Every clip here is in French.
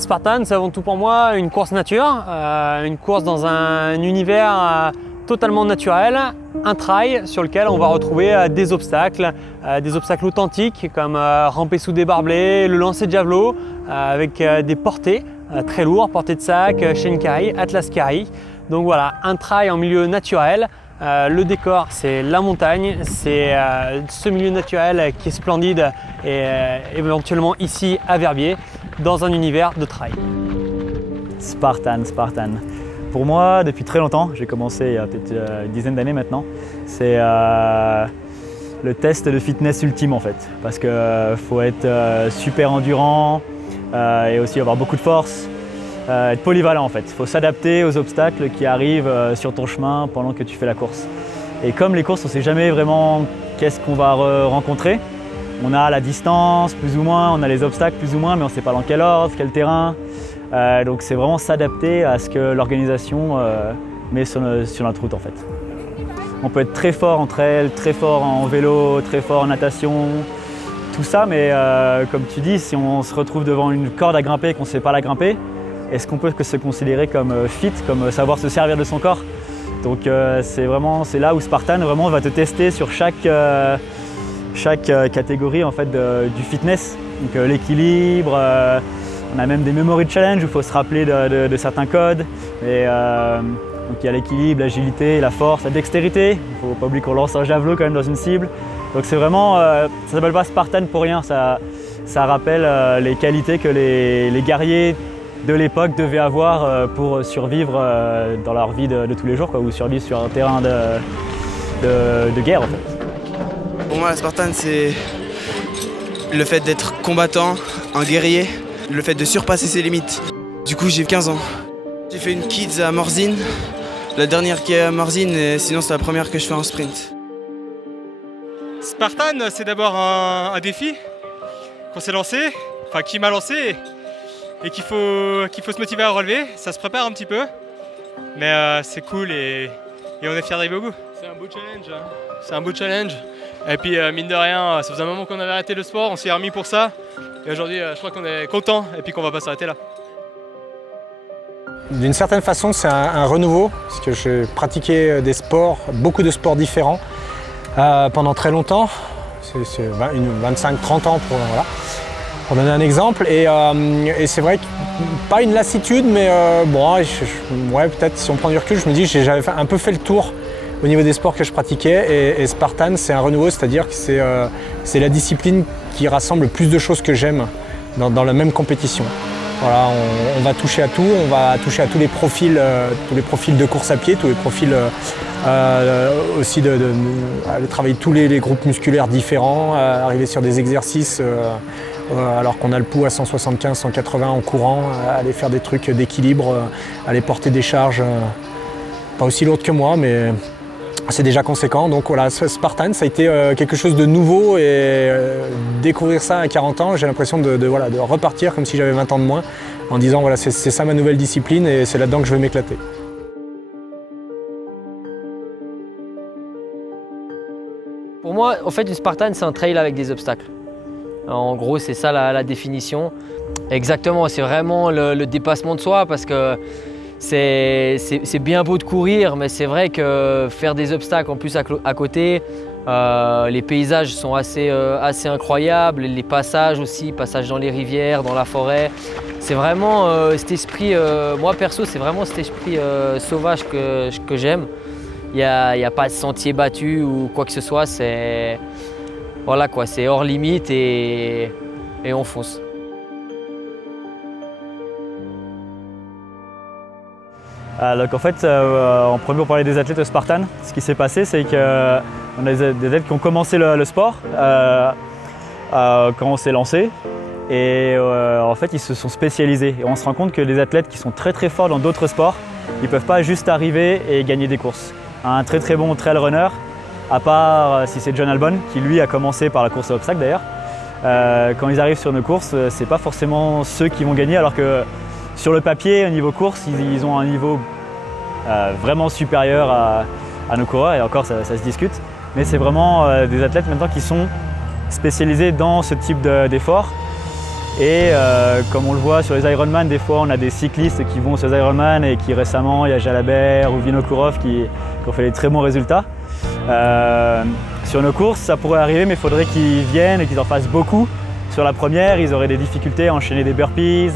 Spartan, c'est avant tout pour moi une course nature, une course dans un univers totalement naturel, un trail sur lequel on va retrouver des obstacles authentiques comme ramper sous des barbelés, le lancer de javelot avec des portées très lourds, portées de sac, Shane Carey, Atlas Carey. Donc voilà, un trail en milieu naturel. Le décor, c'est la montagne, c'est ce milieu naturel qui est splendide et éventuellement ici à Verbier, dans un univers de trail. Spartan. Pour moi, depuis très longtemps, j'ai commencé il y a peut-être une dizaine d'années maintenant, c'est le test de fitness ultime en fait. Parce qu'il faut être super endurant et aussi avoir beaucoup de force. Être polyvalent en fait, il faut s'adapter aux obstacles qui arrivent sur ton chemin pendant que tu fais la course. Et comme les courses, on ne sait jamais vraiment qu'est-ce qu'on va rencontrer. On a la distance plus ou moins, on a les obstacles plus ou moins, mais on ne sait pas dans quel ordre, quel terrain. Donc c'est vraiment s'adapter à ce que l'organisation met sur notre route en fait. On peut être très fort en trail, très fort en vélo, très fort en natation, tout ça, mais comme tu dis, si on se retrouve devant une corde à grimper et qu'on ne sait pas la grimper, est-ce qu'on peut se considérer comme fit, comme savoir se servir de son corps? Donc c'est là où Spartan vraiment va te tester sur chaque catégorie en fait, du fitness. Donc l'équilibre, on a même des memory challenge où il faut se rappeler de certains codes. Et, donc il y a l'équilibre, l'agilité, la force, la dextérité. Il ne faut pas oublier qu'on lance un javelot quand même dans une cible. Donc c'est vraiment, ça ne s'appelle pas Spartan pour rien, ça rappelle les qualités que les guerriers de l'époque devaient avoir pour survivre dans leur vie de tous les jours, ou survivre sur un terrain de guerre en fait. Pour moi, la Spartan, c'est le fait d'être combattant, un guerrier, le fait de surpasser ses limites. Du coup, j'ai 15 ans. J'ai fait une Kids à Morzine, la dernière qui est à Morzine, et sinon c'est la première que je fais en sprint. Spartan, c'est d'abord un défi qu'on s'est lancé, enfin qui m'a lancé, et qu'il faut se motiver à relever. Ça se prépare un petit peu, mais c'est cool et on est fiers d'arriver au bout. C'est un beau challenge, hein. C'est un beau challenge. Et puis mine de rien, ça faisait un moment qu'on avait arrêté le sport, on s'y est remis pour ça. Et aujourd'hui, je crois qu'on est content et puis qu'on va pas s'arrêter là. D'une certaine façon, c'est un renouveau, parce que j'ai pratiqué beaucoup de sports différents pendant très longtemps. C'est 25-30 ans pour donner un exemple. Et c'est vrai que pas une lassitude, mais bon, ouais, peut-être si on prend du recul, je me dis que j'avais un peu fait le tour au niveau des sports que je pratiquais. Et Spartan, c'est un renouveau, c'est-à-dire que c'est la discipline qui rassemble le plus de choses que j'aime dans la même compétition. Voilà, on va toucher à tout, on va toucher à tous les profils de course à pied, tous les profils aussi de travailler tous les groupes musculaires différents, arriver sur des exercices alors qu'on a le pouls à 175, 180 en courant, aller faire des trucs d'équilibre, aller porter des charges pas aussi lourdes que moi, mais c'est déjà conséquent. Donc voilà, Spartan, ça a été quelque chose de nouveau et découvrir ça à 40 ans, j'ai l'impression de repartir comme si j'avais 20 ans de moins en disant voilà, c'est ça ma nouvelle discipline et c'est là-dedans que je vais m'éclater. Pour moi, en fait, une Spartan, c'est un trail avec des obstacles. En gros, c'est ça la définition. Exactement, c'est vraiment le dépassement de soi parce que c'est bien beau de courir, mais c'est vrai que faire des obstacles en plus à côté, les paysages sont assez incroyables, les passages aussi, passages dans les rivières, dans la forêt. C'est vraiment cet esprit, moi perso, c'est vraiment cet esprit sauvage que j'aime. Il n'y a pas de sentier battu ou quoi que ce soit, c'est voilà quoi, c'est hors limite et on fonce. Donc en fait, en premier pour parler des athlètes Spartan, ce qui s'est passé c'est qu'on a des athlètes qui ont commencé le sport quand on s'est lancé et en fait ils se sont spécialisés et on se rend compte que les athlètes qui sont très forts dans d'autres sports, ils ne peuvent pas juste arriver et gagner des courses. Un très bon trail runner, à part si c'est John Albon qui lui a commencé par la course à obstacles d'ailleurs, quand ils arrivent sur nos courses, c'est pas forcément ceux qui vont gagner alors que sur le papier, au niveau course, ils ont un niveau vraiment supérieur à nos coureurs et encore ça se discute. Mais c'est vraiment des athlètes maintenant qui sont spécialisés dans ce type d'effort Et comme on le voit sur les Ironman, des fois on a des cyclistes qui vont sur les Ironman et qui récemment, il y a Jalabert ou Vinokourov qui ont fait des très bons résultats. Sur nos courses, ça pourrait arriver, mais il faudrait qu'ils viennent et qu'ils en fassent beaucoup. Sur la première, ils auraient des difficultés à enchaîner des burpees,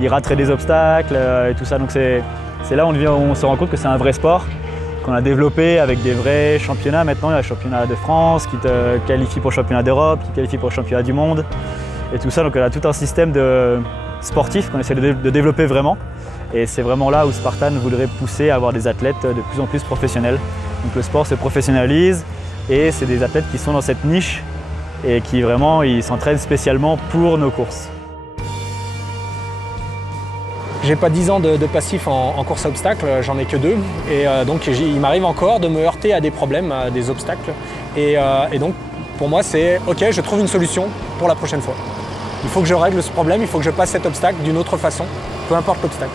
ils rateraient des obstacles et tout ça. Donc c'est là où on se rend compte que c'est un vrai sport qu'on a développé avec des vrais championnats. Maintenant, il y a le championnat de France qui te qualifie pour le championnat d'Europe, qui qualifie pour le championnat du monde. Et tout ça, donc on a tout un système sportif qu'on essaie de développer vraiment. Et c'est vraiment là où Spartan voudrait pousser à avoir des athlètes de plus en plus professionnels. Donc le sport se professionnalise et c'est des athlètes qui sont dans cette niche et qui vraiment ils s'entraînent spécialement pour nos courses. J'ai pas 10 ans de passif en course à obstacles, j'en ai que 2. Et donc il m'arrive encore de me heurter à des problèmes, à des obstacles. Et donc pour moi c'est ok, je trouve une solution pour la prochaine fois. Il faut que je règle ce problème, il faut que je passe cet obstacle d'une autre façon, peu importe l'obstacle.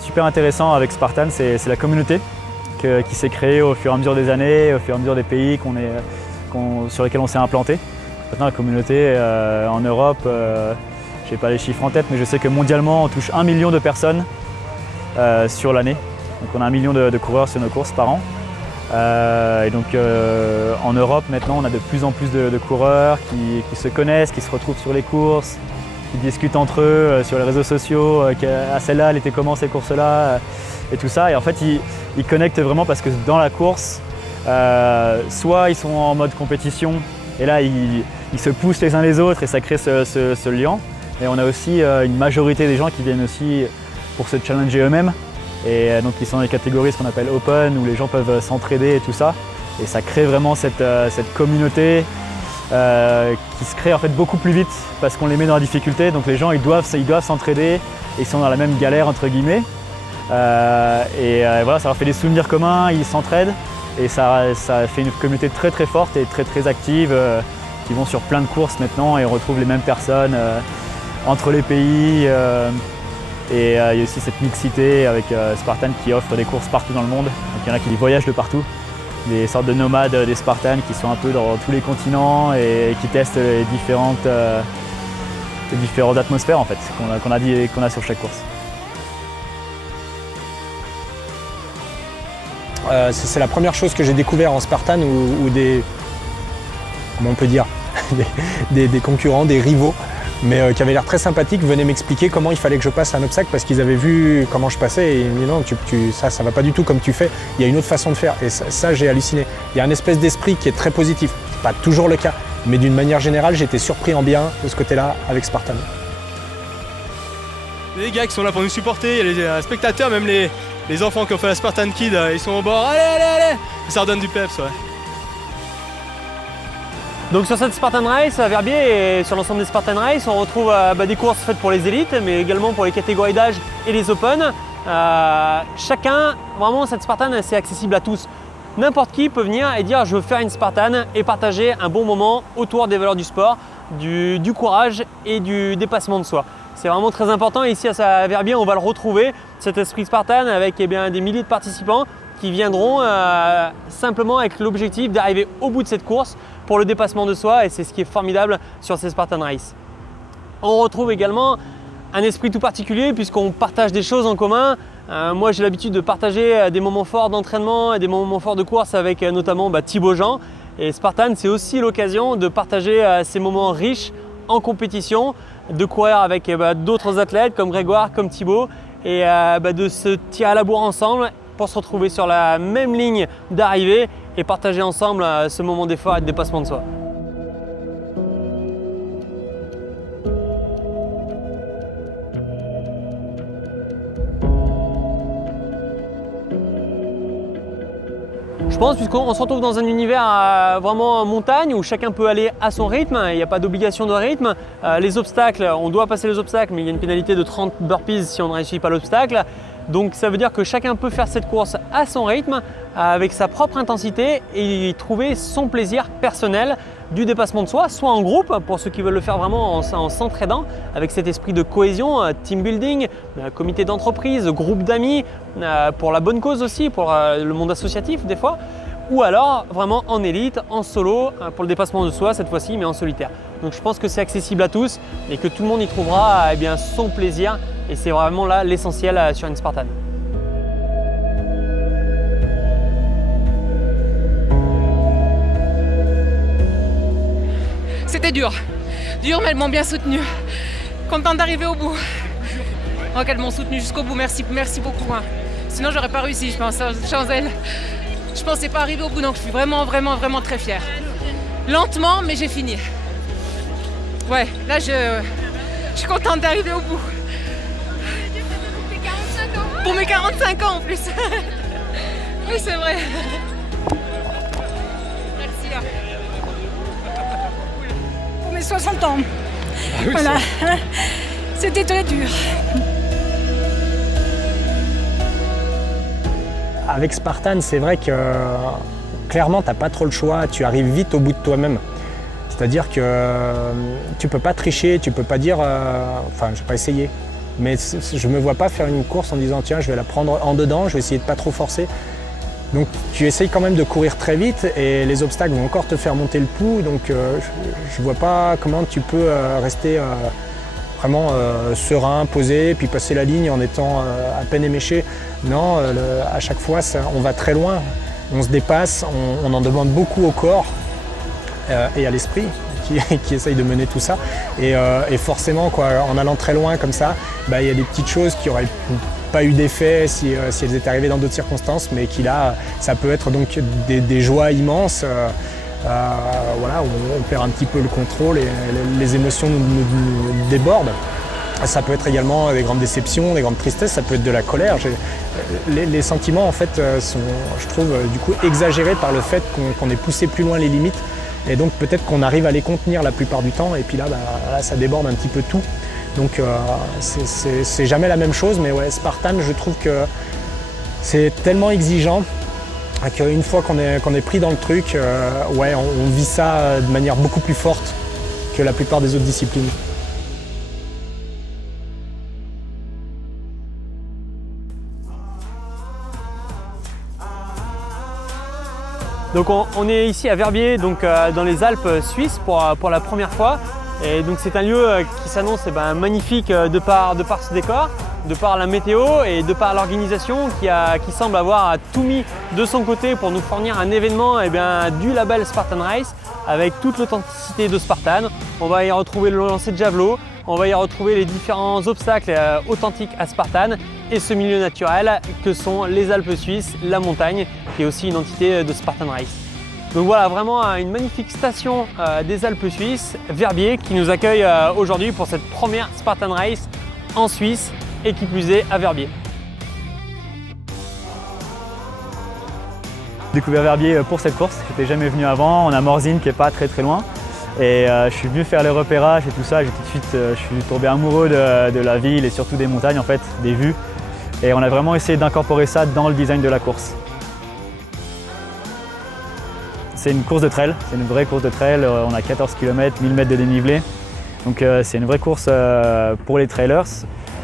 Super intéressant avec Spartan, c'est la communauté qui s'est créée au fur et à mesure des années, au fur et à mesure des pays sur lesquels on s'est implanté. Maintenant la communauté en Europe, je n'ai pas les chiffres en tête, mais je sais que mondialement on touche 1 million de personnes sur l'année. Donc on a 1 million de coureurs sur nos courses par an. Et donc en Europe maintenant on a de plus en plus de coureurs qui se connaissent, qui se retrouvent sur les courses, qui discutent entre eux sur les réseaux sociaux, celle-là elle était comment ces courses-là et tout ça. Et en fait ils connectent vraiment parce que dans la course, soit ils sont en mode compétition et là ils se poussent les uns les autres et ça crée ce lien. Et on a aussi une majorité des gens qui viennent aussi pour se challenger eux-mêmes. Et donc ils sont dans les catégories ce qu'on appelle open, où les gens peuvent s'entraider et tout ça. Et ça crée vraiment cette communauté qui se crée en fait beaucoup plus vite parce qu'on les met dans la difficulté. Donc les gens ils doivent s'entraider et ils sont dans la même galère entre guillemets. Et voilà, ça leur fait des souvenirs communs, ils s'entraident. Et ça fait une communauté très très forte et très très active qui vont sur plein de courses maintenant et on retrouve les mêmes personnes entre les pays. Et il y a aussi cette mixité avec Spartan qui offre des courses partout dans le monde. Donc, il y en a qui voyagent de partout, des sortes de nomades des Spartans qui sont un peu dans tous les continents et qui testent les différentes atmosphères en fait, qu'on a sur chaque course. C'est la première chose que j'ai découvert en Spartan où des, comment on peut dire, des concurrents, des rivaux, mais qui avaient l'air très sympathiques, venaient m'expliquer comment il fallait que je passe un obstacle parce qu'ils avaient vu comment je passais et ils me disaient non, ça va pas du tout comme tu fais, il y a une autre façon de faire. Et ça j'ai halluciné. Il y a une espèce d'esprit qui est très positif. C'est pas toujours le cas, mais d'une manière générale, j'étais surpris en bien de ce côté-là avec Spartan. Les gars qui sont là pour nous supporter, il y a les spectateurs, même les enfants qui ont fait la Spartan Kid, ils sont au bord, allez, ça redonne du peps, ouais. Donc sur cette Spartan Race à Verbier et sur l'ensemble des Spartan Race, on retrouve des courses faites pour les élites, mais également pour les catégories d'âge et les open. Chacun, vraiment cette Spartan, c'est accessible à tous. N'importe qui peut venir et dire je veux faire une Spartan et partager un bon moment autour des valeurs du sport, du courage et du dépassement de soi. C'est vraiment très important et ici à Verbier, on va le retrouver, cet esprit Spartan avec des milliers de participants qui viendront simplement avec l'objectif d'arriver au bout de cette course pour le dépassement de soi et c'est ce qui est formidable sur ces Spartan Race. On retrouve également un esprit tout particulier puisqu'on partage des choses en commun. Moi j'ai l'habitude de partager des moments forts d'entraînement et des moments forts de course avec notamment Thibaut Jean. Et Spartan c'est aussi l'occasion de partager ces moments riches en compétition, de courir avec d'autres athlètes comme Grégoire, comme Thibaut et de se tirer à la bourre ensemble pour se retrouver sur la même ligne d'arrivée et partager ensemble ce moment d'effort et de dépassement de soi. Je pense puisqu'on se retrouve dans un univers vraiment montagne où chacun peut aller à son rythme, il n'y a pas d'obligation de rythme. Les obstacles, on doit passer les obstacles mais il y a une pénalité de 30 burpees si on ne réussit pas l'obstacle. Donc ça veut dire que chacun peut faire cette course à son rythme, avec sa propre intensité et y trouver son plaisir personnel du dépassement de soi, soit en groupe pour ceux qui veulent le faire vraiment en s'entraidant avec cet esprit de cohésion, team building, comité d'entreprise, groupe d'amis, pour la bonne cause aussi, pour le monde associatif des fois, ou alors vraiment en élite, en solo, pour le dépassement de soi cette fois-ci, mais en solitaire. Donc je pense que c'est accessible à tous et que tout le monde y trouvera eh bien, son plaisir. Et c'est vraiment là l'essentiel sur une Spartan. C'était dur, mais elles m'ont bien soutenu. Contente d'arriver au bout. Oh, qu'elles m'ont soutenu jusqu'au bout, merci beaucoup. Hein. Sinon, j'aurais pas réussi, je pense, sans elles. Je pensais pas arriver au bout, donc je suis vraiment très fière. Lentement, mais j'ai fini. Ouais, là, je suis contente d'arriver au bout. Pour mes 45 ans en plus. Oui, c'est vrai. Merci. Hein. Pour mes 60 ans. Ah oui, voilà. C'était très dur. Avec Spartan, c'est vrai que clairement, tu n'as pas trop le choix. Tu arrives vite au bout de toi-même. C'est-à-dire que tu ne peux pas tricher, tu ne peux pas dire enfin, je vais pas essayer. Mais je ne me vois pas faire une course en disant tiens, je vais la prendre en dedans, je vais essayer de ne pas trop forcer. Donc tu essayes quand même de courir très vite et les obstacles vont encore te faire monter le pouls. Donc je ne vois pas comment tu peux rester vraiment serein, posé, puis passer la ligne en étant à peine éméché. Non, à chaque fois, on va très loin. On se dépasse, on en demande beaucoup au corps et à l'esprit qui essaye de mener tout ça. Et forcément, quoi, en allant très loin comme ça, bah, y a des petites choses qui n'auraient pas eu d'effet si elles étaient arrivées dans d'autres circonstances, mais qui là, ça peut être donc des joies immenses. Voilà, on perd un petit peu le contrôle et les émotions nous débordent. Ça peut être également des grandes déceptions, des grandes tristesses, ça peut être de la colère. Les sentiments en fait sont, je trouve, du coup exagérés par le fait qu'on ait poussé plus loin les limites. Et donc peut-être qu'on arrive à les contenir la plupart du temps et puis là, là ça déborde un petit peu tout. Donc c'est jamais la même chose, mais ouais, Spartan, je trouve que c'est tellement exigeant qu'une fois qu'on est pris dans le truc, ouais, on vit ça de manière beaucoup plus forte que la plupart des autres disciplines. Donc on est ici à Verbier, donc dans les Alpes suisses pour la première fois. Et donc c'est un lieu qui s'annonce magnifique de par ce décor, de par la météo et de par l'organisation qui semble avoir tout mis de son côté pour nous fournir un événement du label Spartan Race avec toute l'authenticité de Spartan. On va y retrouver le lancer de javelot, on va y retrouver les différents obstacles authentiques à Spartan et ce milieu naturel que sont les Alpes suisses, la montagne qui est aussi une entité de Spartan Race. Donc voilà, vraiment une magnifique station des Alpes suisses, Verbier, qui nous accueille aujourd'hui pour cette première Spartan Race en Suisse et qui plus est à Verbier. J'ai découvert Verbier pour cette course, je n'étais jamais venu avant. On a Morzine qui n'est pas très loin. Et je suis venu faire les repérages et tout ça. Tout de suite, je suis tombé amoureux de la ville et surtout des montagnes, en fait, des vues. Et on a vraiment essayé d'incorporer ça dans le design de la course. C'est une course de trail, c'est une vraie course de trail. On a 14 km, 1000 mètres de dénivelé. Donc c'est une vraie course pour les trailers,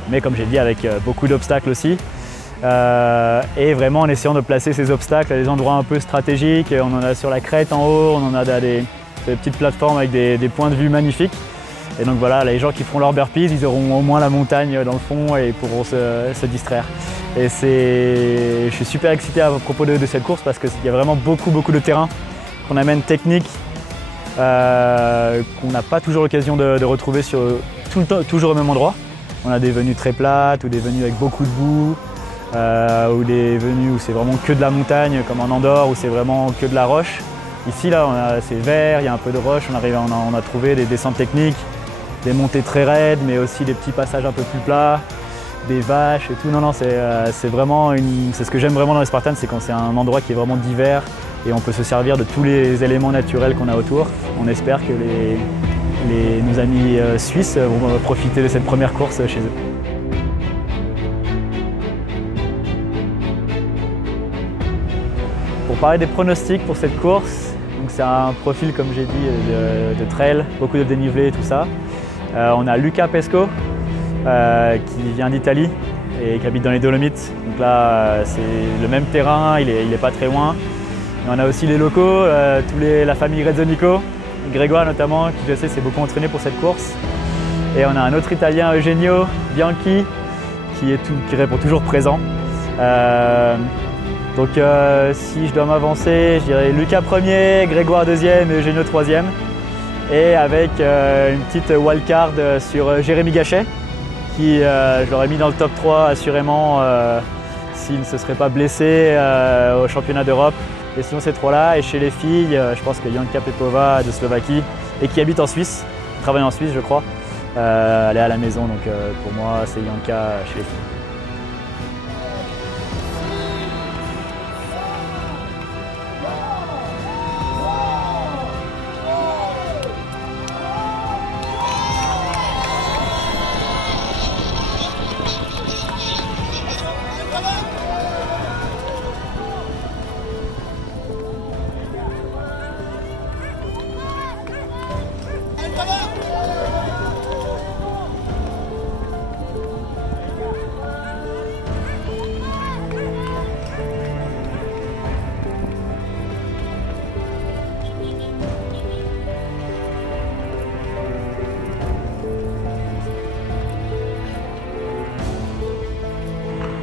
mais comme j'ai dit, avec beaucoup d'obstacles aussi. Et vraiment en essayant de placer ces obstacles à des endroits un peu stratégiques. On en a sur la crête en haut, on en a des petites plateformes avec des points de vue magnifiques. Et donc voilà, les gens qui feront leurs burpees, ils auront au moins la montagne dans le fond et ils pourront se distraire. Et je suis super excité à propos de cette course parce qu'il y a vraiment beaucoup de terrain qu'on amène technique, qu'on n'a pas toujours l'occasion de retrouver toujours au même endroit. On a des venues très plates ou des venues avec beaucoup de boue, ou des venues où c'est vraiment que de la montagne comme en Andorre où c'est vraiment que de la roche. Ici là c'est vert, il y a un peu de roche, on a trouvé des descentes techniques, des montées très raides mais aussi des petits passages un peu plus plats, des vaches et tout. Non, c'est vraiment c'est ce que j'aime vraiment dans les Spartans, c'est quand c'est un endroit qui est vraiment divers et on peut se servir de tous les éléments naturels qu'on a autour. On espère que nos amis suisses vont profiter de cette première course chez eux. Pour parler des pronostics pour cette course, c'est un profil, comme j'ai dit, de trail, beaucoup de dénivelé et tout ça. On a Luca Pesco qui vient d'Italie et qui habite dans les Dolomites. Donc là, c'est le même terrain, il est pas très loin. Et on a aussi les locaux, la famille Rezzonico, Grégoire notamment, qui je sais s'est beaucoup entraîné pour cette course. Et on a un autre Italien, Eugenio Bianchi, qui répond toujours présent. Donc si je dois m'avancer, je dirais Lucas premier, Grégoire deuxième et Eugenio troisième. Et avec une petite wildcard sur Jérémy Gachet, qui je l'aurais mis dans le top 3 assurément s'il ne se serait pas blessé au championnat d'Europe. Et sinon ces trois-là, et chez les filles, je pense que Janka Pepova de Slovaquie, et qui habite en Suisse, travaille en Suisse je crois, elle est à la maison, donc pour moi c'est Janka chez les filles.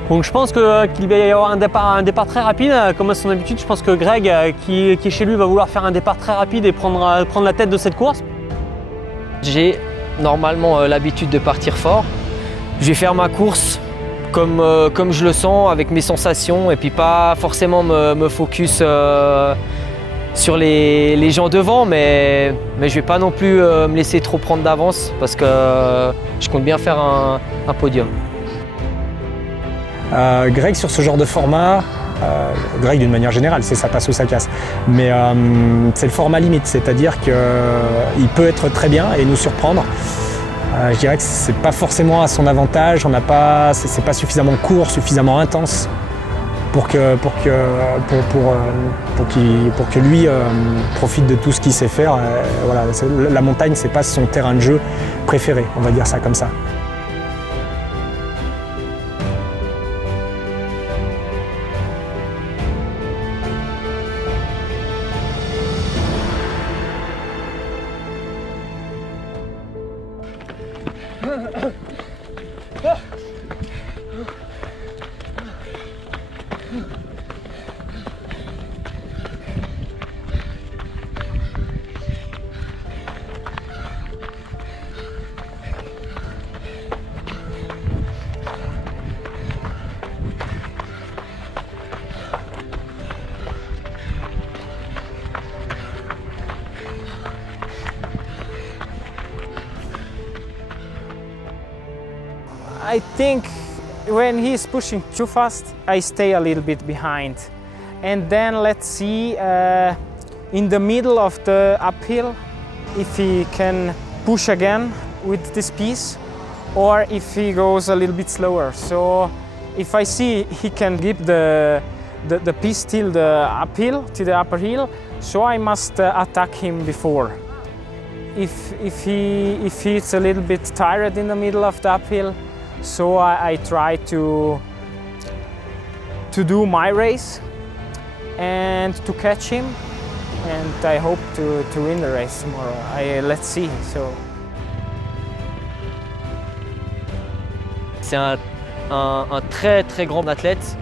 Donc je pense qu'il va y avoir un départ très rapide, comme à son habitude. Je pense que Greg, qui est chez lui, va vouloir faire un départ très rapide et prendre la tête de cette course. J'ai normalement l'habitude de partir fort. Je vais faire ma course comme je le sens, avec mes sensations, et puis pas forcément me focus sur les gens devant, mais je ne vais pas non plus me laisser trop prendre d'avance, parce que je compte bien faire un podium. Greg, sur ce genre de format, Greg d'une manière générale, c'est ça passe ou ça casse, mais c'est le format limite, c'est-à-dire qu'il peut être très bien et nous surprendre. Je dirais que c'est pas forcément à son avantage, c'est pas suffisamment court, suffisamment intense pour que lui profite de tout ce qu'il sait faire. Voilà, la montagne, c'est pas son terrain de jeu préféré, on va dire ça comme ça. I think when he's pushing too fast, I stay a little bit behind. And then let's see in the middle of the uphill if he can push again with this piece or if he goes a little bit slower. So if I see he can give the piece till the uphill, to the upper hill, so I must attack him before. If he's a little bit tired in the middle of the uphill, so I try to do my race and to catch him, and I hope to win the race tomorrow. Let's see. So. C'est un très grand athlète,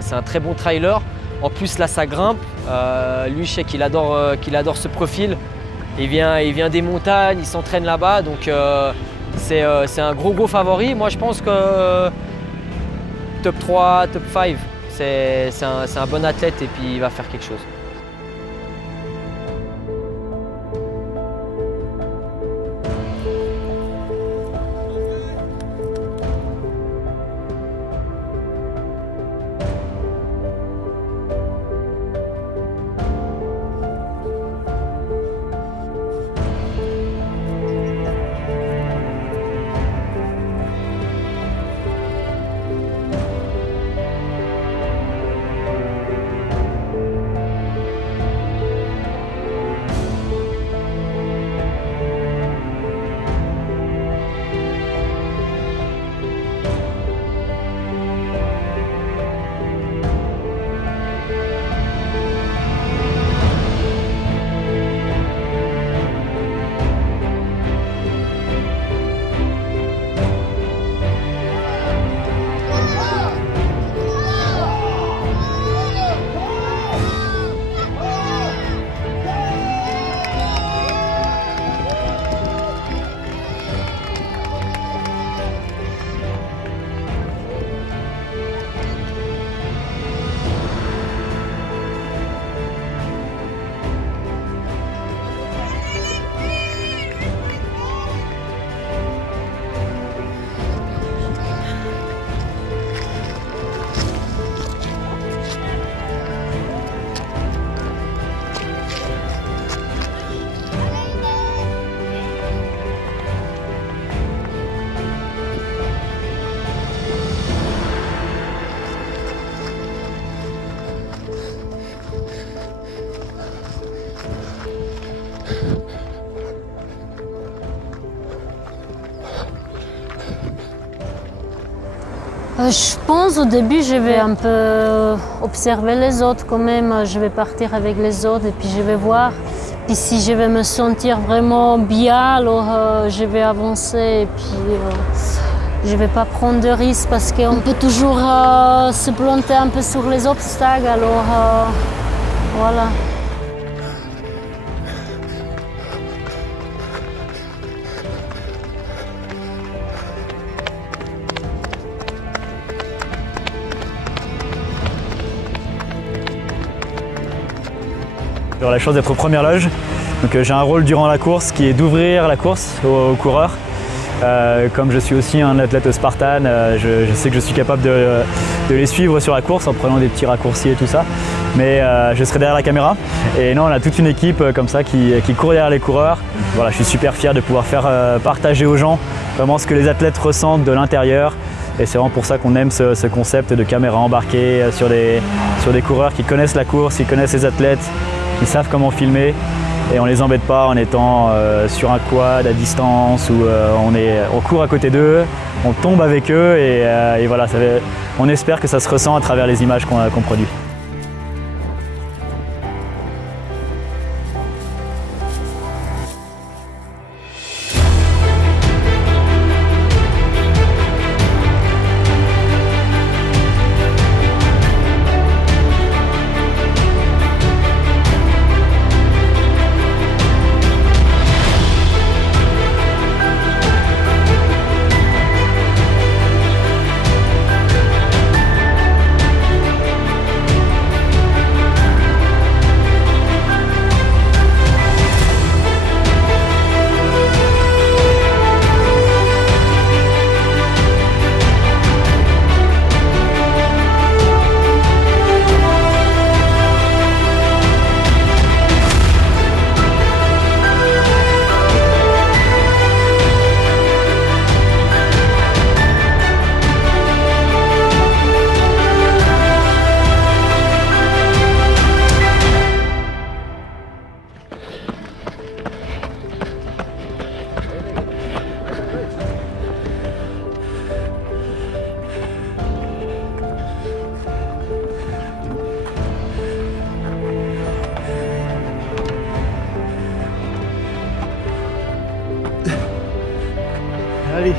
c'est un très bon trailer. En plus là ça grimpe, lui je sais qu'il adore ce profil. Il vient des montagnes, il s'entraîne là-bas, donc c'est un gros favori. Moi je pense que top 3, top 5, c'est un bon athlète et puis il va faire quelque chose. Je pense au début, je vais un peu observer les autres quand même. Je vais partir avec les autres et puis je vais voir. Puis si je vais me sentir vraiment bien, alors je vais avancer et puis je ne vais pas prendre de risques parce qu'on peut toujours se planter un peu sur les obstacles. Alors voilà. J'ai la chance d'être aux premières loges, donc j'ai un rôle durant la course qui est d'ouvrir la course aux coureurs. Comme je suis aussi un athlète Spartan, je sais que je suis capable de les suivre sur la course en prenant des petits raccourcis et tout ça. Mais je serai derrière la caméra. Et non, on a toute une équipe comme ça qui court derrière les coureurs. Voilà, je suis super fier de pouvoir faire partager aux gens vraiment ce que les athlètes ressentent de l'intérieur. Et c'est vraiment pour ça qu'on aime ce concept de caméra embarquée sur des coureurs qui connaissent la course, qui connaissent les athlètes, qui savent comment filmer et on les embête pas en étant sur un quad à distance où on court à côté d'eux, on tombe avec eux et voilà, on espère que ça se ressent à travers les images qu'on produit. Allez.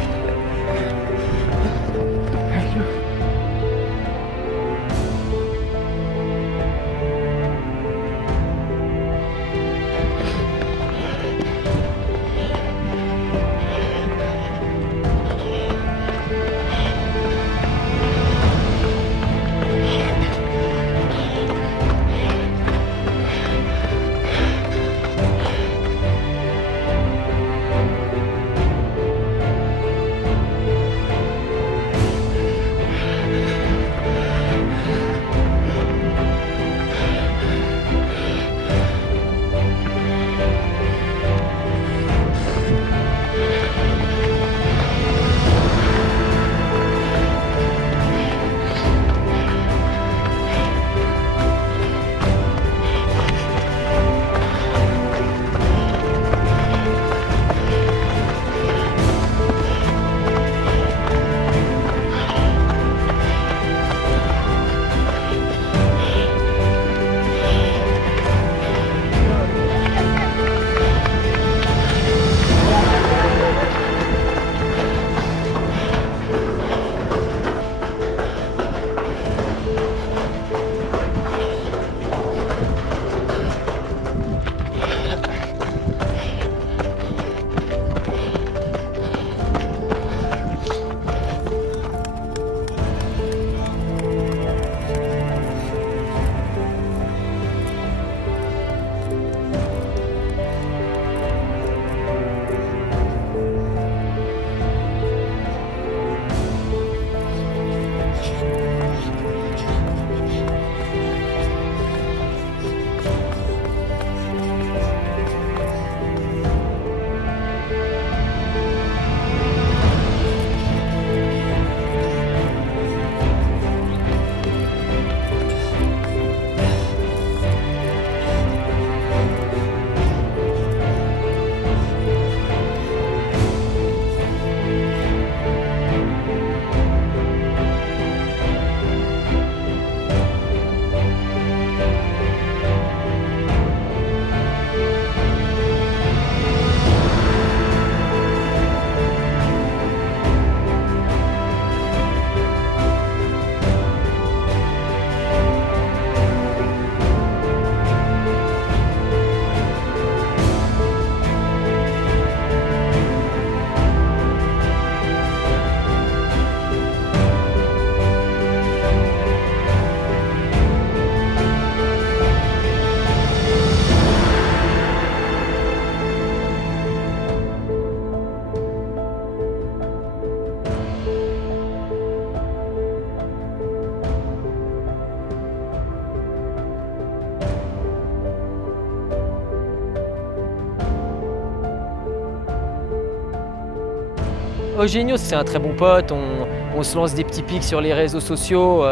Eugenio, c'est un très bon pote, on se lance des petits pics sur les réseaux sociaux,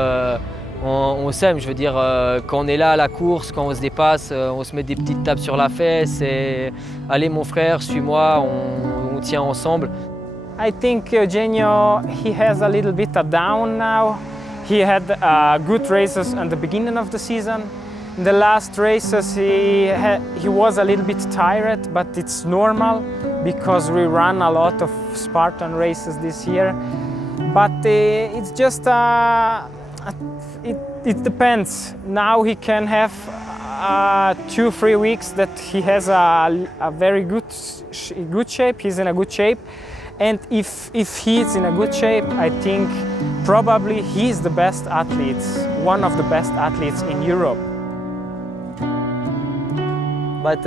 on s'aime, je veux dire, quand on est là à la course, quand on se dépasse, on se met des petites tapes sur la fesse et allez mon frère, suis-moi, on tient ensemble. I think Eugenio, he has a little bit of down now. He had good races at the beginning of the season. In the last races he was a little bit tired, but it's normal because we ran a lot of Spartan races this year. But it's just, it depends. Now he can have 2-3 weeks that he has a very good shape, he's in a good shape. And if he's in a good shape, I think probably he's the best athlete, one of the best athletes in Europe. But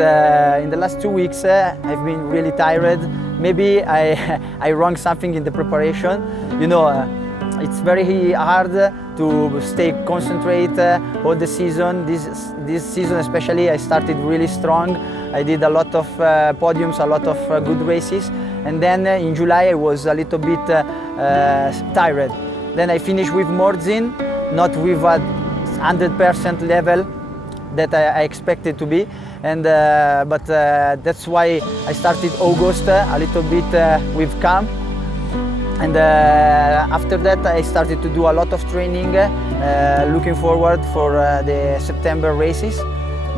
in the last 2 weeks, I've been really tired. Maybe I wrong something in the preparation. You know, it's very hard to stay concentrated all the season. This season especially, I started really strong. I did a lot of podiums, a lot of good races. And then in July, I was a little bit tired. Then I finished with Morzin, not with a 100% level that I expected to be. And, but that's why I started August a little bit with camp. And after that I started to do a lot of training, looking forward for the September races.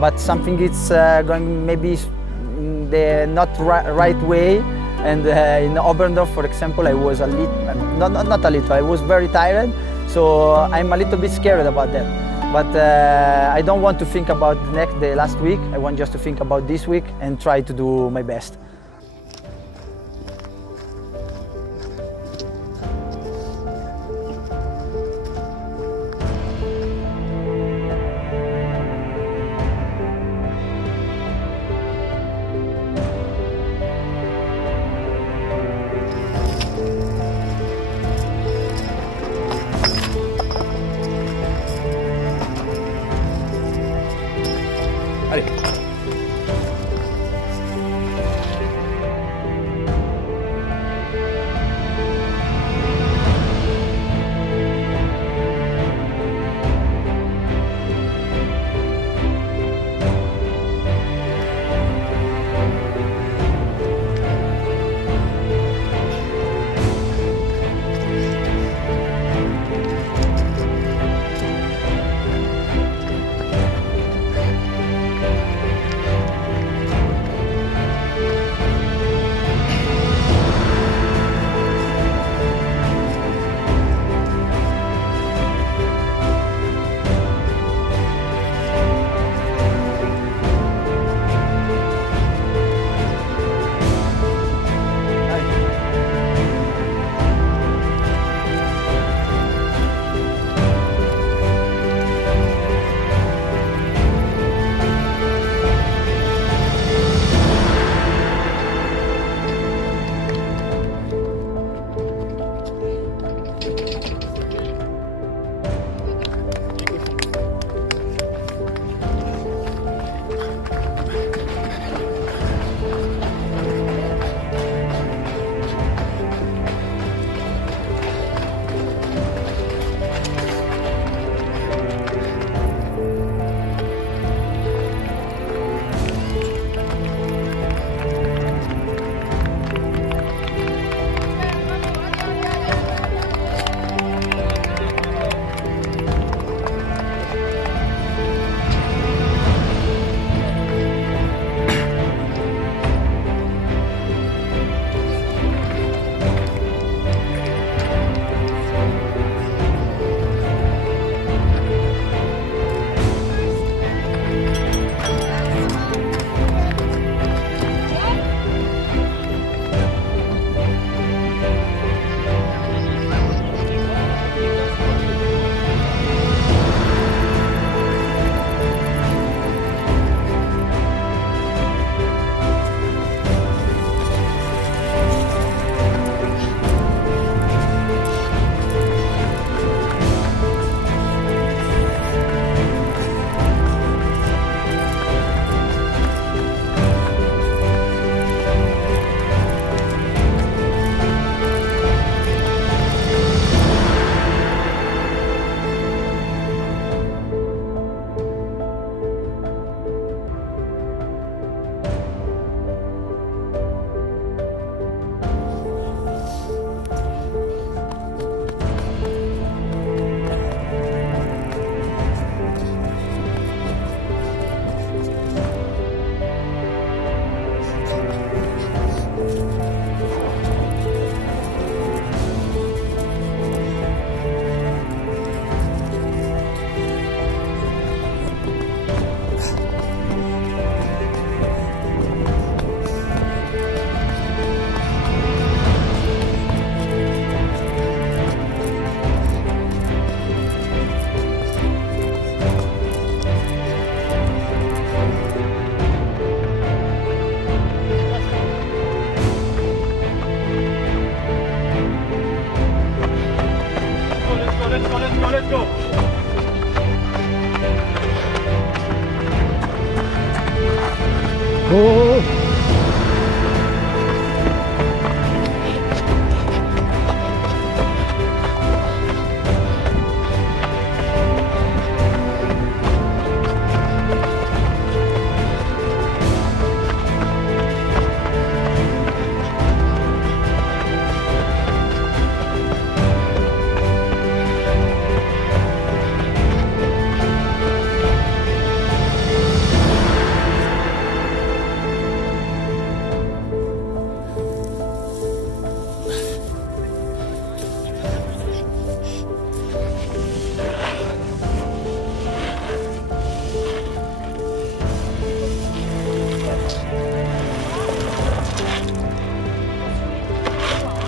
But something is going maybe in the not right way. And in Oberndorf, for example, I was a little, not a little, I was very tired. So I'm a little bit scared about that. But I don't want to think about the last week. I want just to think about this week and try to do my best. Allez. Oh.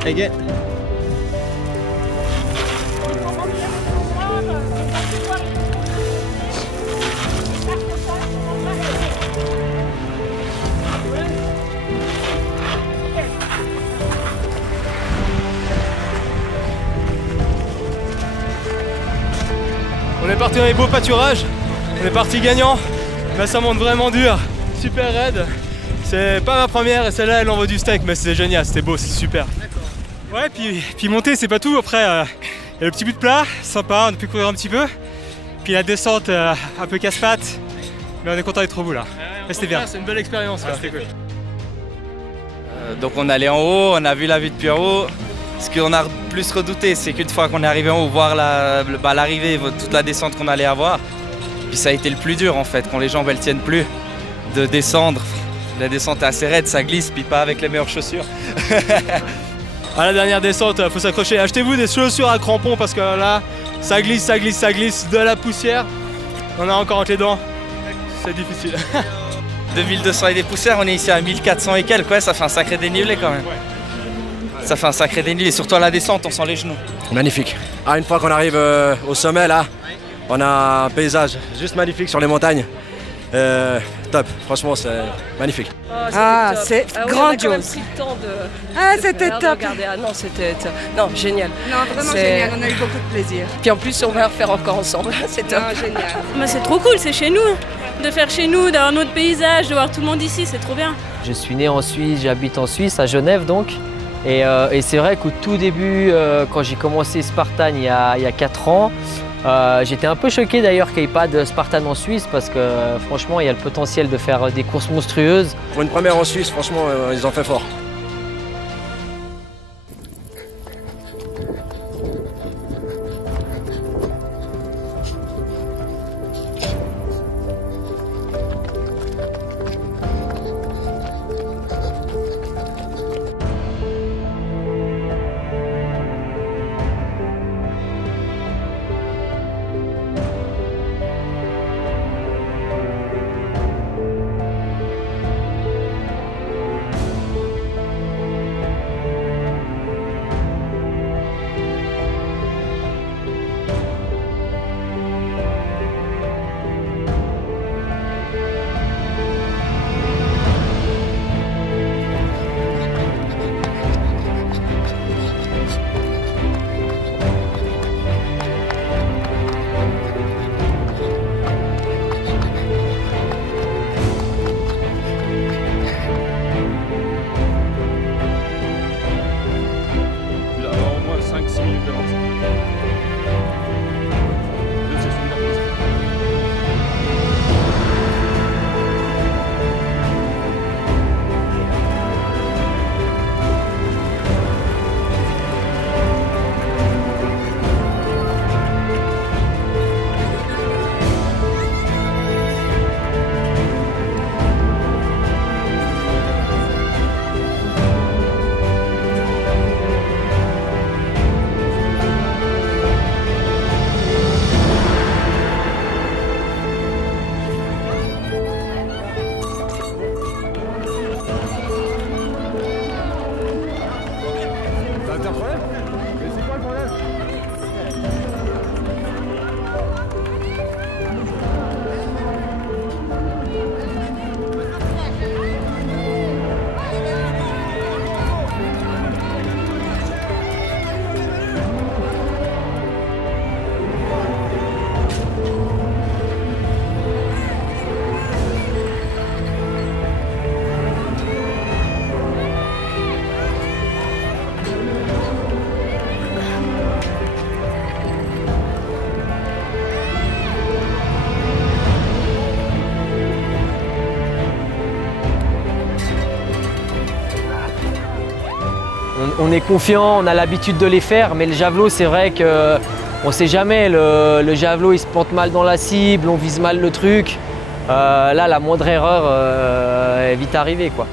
Again. On est parti dans les beaux pâturages, on est parti gagnant, mais ça monte vraiment dur, super raide. C'est pas ma première et celle-là elle envoie du steak, mais c'est génial, c'était beau, c'est super. Ouais, puis monter c'est pas tout, après il y a le petit but de plat, sympa, on a pu courir un petit peu. Puis la descente un peu casse-pattes, mais on est content d'être au bout là. C'était bien. C'est une belle expérience là, c'était cool. Donc on allait en haut, on a vu la vue depuis en haut. Ce qu'on a plus redouté, c'est qu'une fois qu'on est arrivé en haut, voir l'arrivée, toute la descente qu'on allait avoir. Puis ça a été le plus dur en fait, quand les jambes elles tiennent plus, de descendre. La descente est assez raide, ça glisse, puis pas avec les meilleures chaussures. À la dernière descente, faut s'accrocher. Achetez-vous des chaussures à crampons parce que là, ça glisse, ça glisse, ça glisse, de la poussière. On a encore entre les dents, c'est difficile. 2200 et des poussières, on est ici à 1400 et quelques, ouais, ça fait un sacré dénivelé quand même. Ça fait un sacré dénivelé, surtout à la descente, on sent les genoux. Magnifique. Ah, une fois qu'on arrive au sommet là, on a un paysage juste magnifique sur les montagnes. Top, franchement c'est magnifique. Ah, c'est grandiose. Ah, c'était top. Ah non, c'était non, génial. Non, vraiment génial, on a eu beaucoup de plaisir. Puis en plus, on va refaire encore ensemble, c'est top. Non, génial. Bah, c'est trop cool, c'est chez nous. De faire chez nous, d'avoir notre paysage, de voir tout le monde ici, c'est trop bien. Je suis né en Suisse, j'habite en Suisse, à Genève donc. Et c'est vrai qu'au tout début, quand j'ai commencé Spartan il y a 4 ans, j'étais un peu choqué d'ailleurs qu'il n'y ait pas de Spartan en Suisse parce que franchement il y a le potentiel de faire des courses monstrueuses. Pour une première en Suisse, franchement ils ont fait fort. on est confiant, on a l'habitude de les faire, mais le javelot, c'est vrai qu'on ne sait jamais. Le javelot, il se plante mal dans la cible, on vise mal le truc. Là, la moindre erreur est vite arrivée, quoi.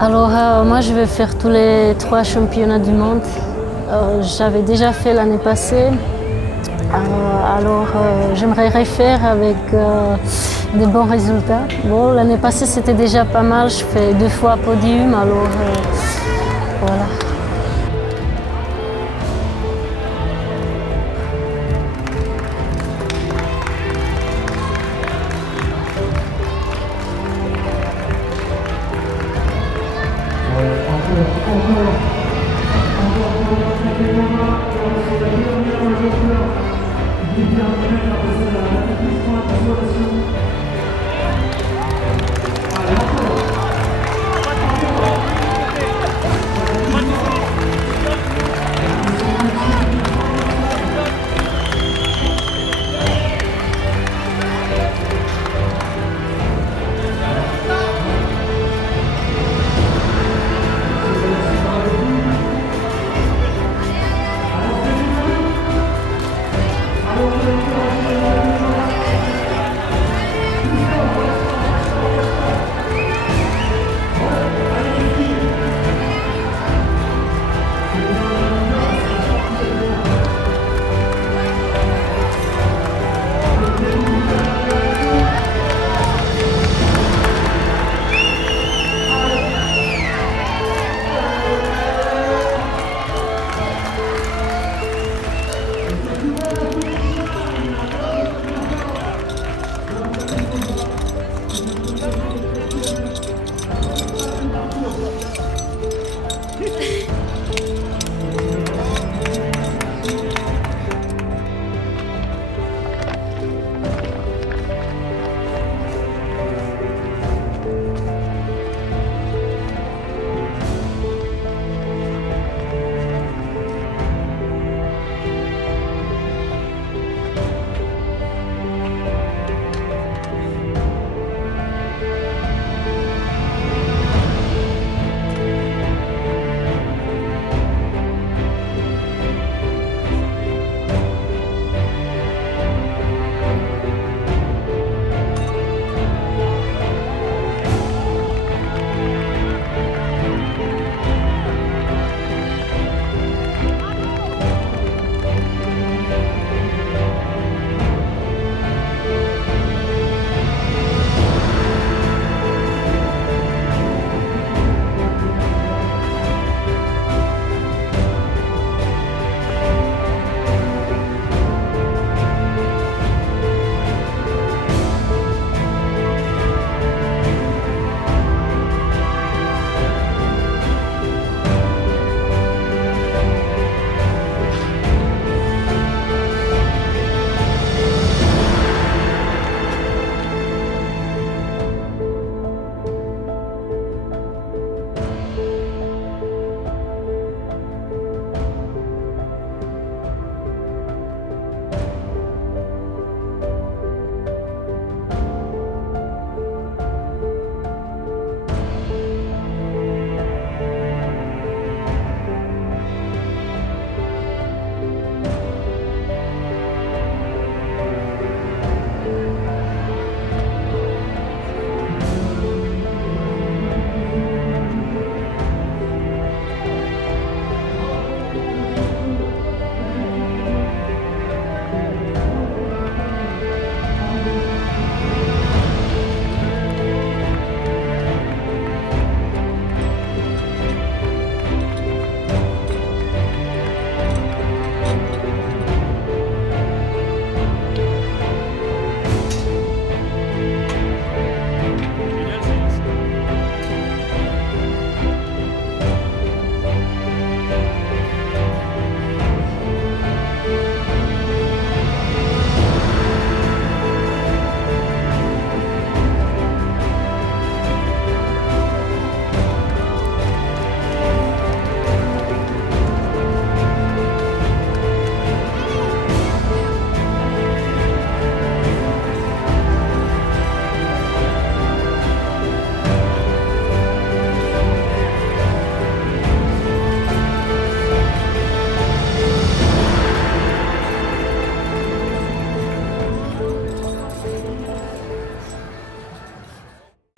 Alors moi je vais faire tous les 3 championnats du monde. J'avais déjà fait l'année passée. J'aimerais refaire avec des bons résultats. Bon, l'année passée c'était déjà pas mal, je fais 2 fois podium, alors voilà.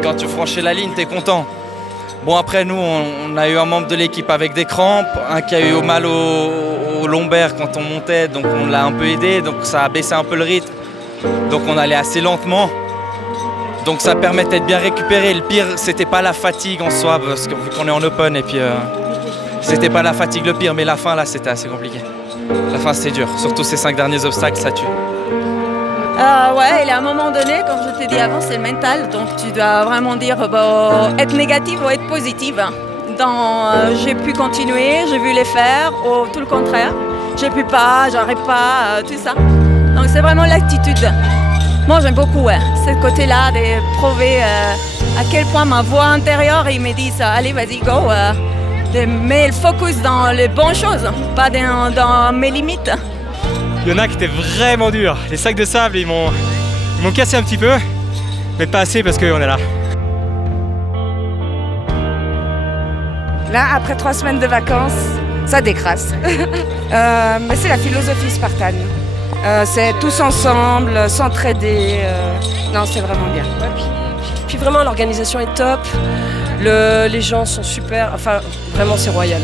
Quand tu franchis la ligne, tu es content. Bon, après, nous, on a eu un membre de l'équipe avec des crampes, un qui a eu mal au lombaire quand on montait, donc on l'a un peu aidé, donc ça a baissé un peu le rythme. Donc on allait assez lentement. Donc ça permettait de bien récupérer. Le pire, c'était pas la fatigue en soi, parce que vu qu'on est en open, et puis c'était pas la fatigue le pire, mais la fin, là, c'était assez compliqué. La fin, c'était dur. Surtout ces 5 derniers obstacles, ça tue. Ouais, et à un moment donné, comme je t'ai dit avant, c'est le mental. Donc tu dois vraiment dire être négative ou être positive. J'ai pu continuer, j'ai vu les faire, ou tout le contraire. J'ai pu pas, j'arrive pas, tout ça. Donc c'est vraiment l'attitude. Moi j'aime beaucoup ce côté-là de prouver à quel point ma voix intérieure, ils me disent allez vas-y go, de mettre le focus dans les bonnes choses, pas dans mes limites. Il y en a qui étaient vraiment durs. Les sacs de sable, ils m'ont cassé un petit peu, mais pas assez parce qu'on est là. Là, après 3 semaines de vacances, ça décrasse. Mais c'est la philosophie spartane. C'est tous ensemble, s'entraider. Non, c'est vraiment bien. Ouais, puis vraiment, l'organisation est top. Les gens sont super. Enfin, vraiment, c'est royal.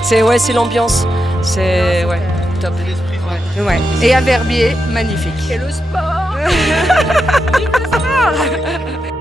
C'est l'ambiance. C'est top. Ouais. Et à Verbier, magnifique. Et le sport. Vive le sport.